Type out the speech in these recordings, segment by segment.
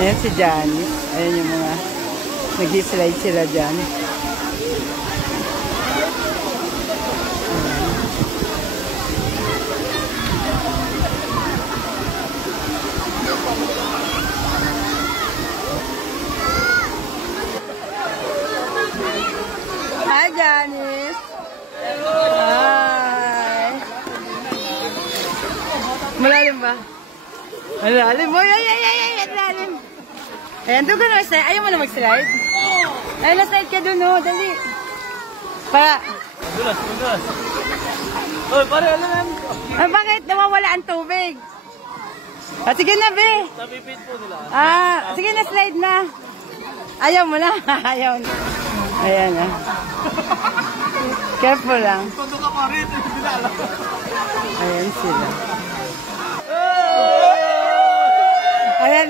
Ayan si Janice. Ayan yung mga nag-slide sila dyan. Hi, Janice. Hi. Malalim ba? Malalim mo. Ay, malalim. Ayan, doon ka na mag-slide. Ayaw mo na mag-slide? Ay, na-slide ka doon, oh. Dali. Para. Madulas. Oy, pare, alam yan. Ah, bakit? Nawawala ang tubig. Ah, sige na, be. Napipit po nila. Ah, sige na, slide na. Ayaw mo na. Ayaw na. Ayan, ah. Careful lang. Todo ka pa rin, hindi na alam. Ayan sila. Ayan.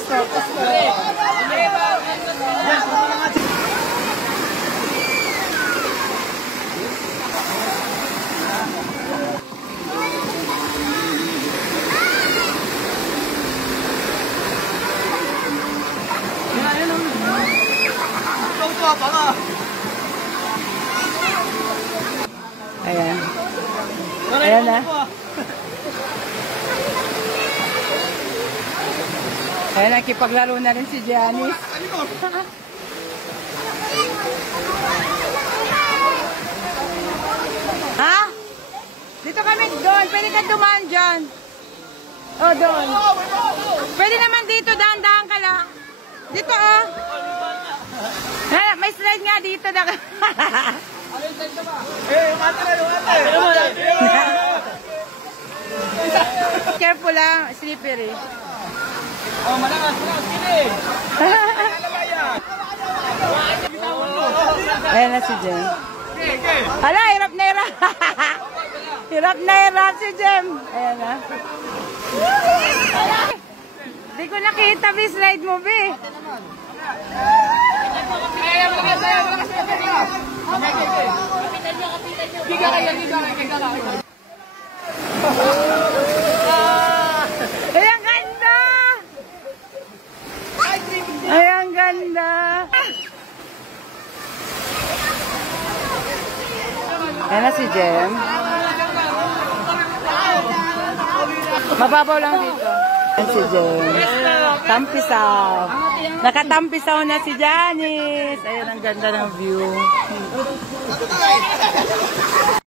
Stop. Ayan. Ayan na. Ayan, nakipaglaro na rin si Janice. Ha? Dito kami doon. Pwede ka dumaan dyan. Oh, doon. Pwede naman dito. Dahan-dahan ka lang. Dito, oh. May slide nga dito. Careful lang. Slippery. Oh, malakas, kini. Ayan na si Jem. Hala, hirap na hirap. Hirap na hirap si Jem. Ayan na. Hindi ko nakita, be. Slide mo, be. Ay, ang ganda! Ay, ang ganda! Ayan na si Jem. Mababaw lang dito. Ayan si Jem. Tampisaw. Nakatampisaw na si Janice. Ayan, ang ganda ng view.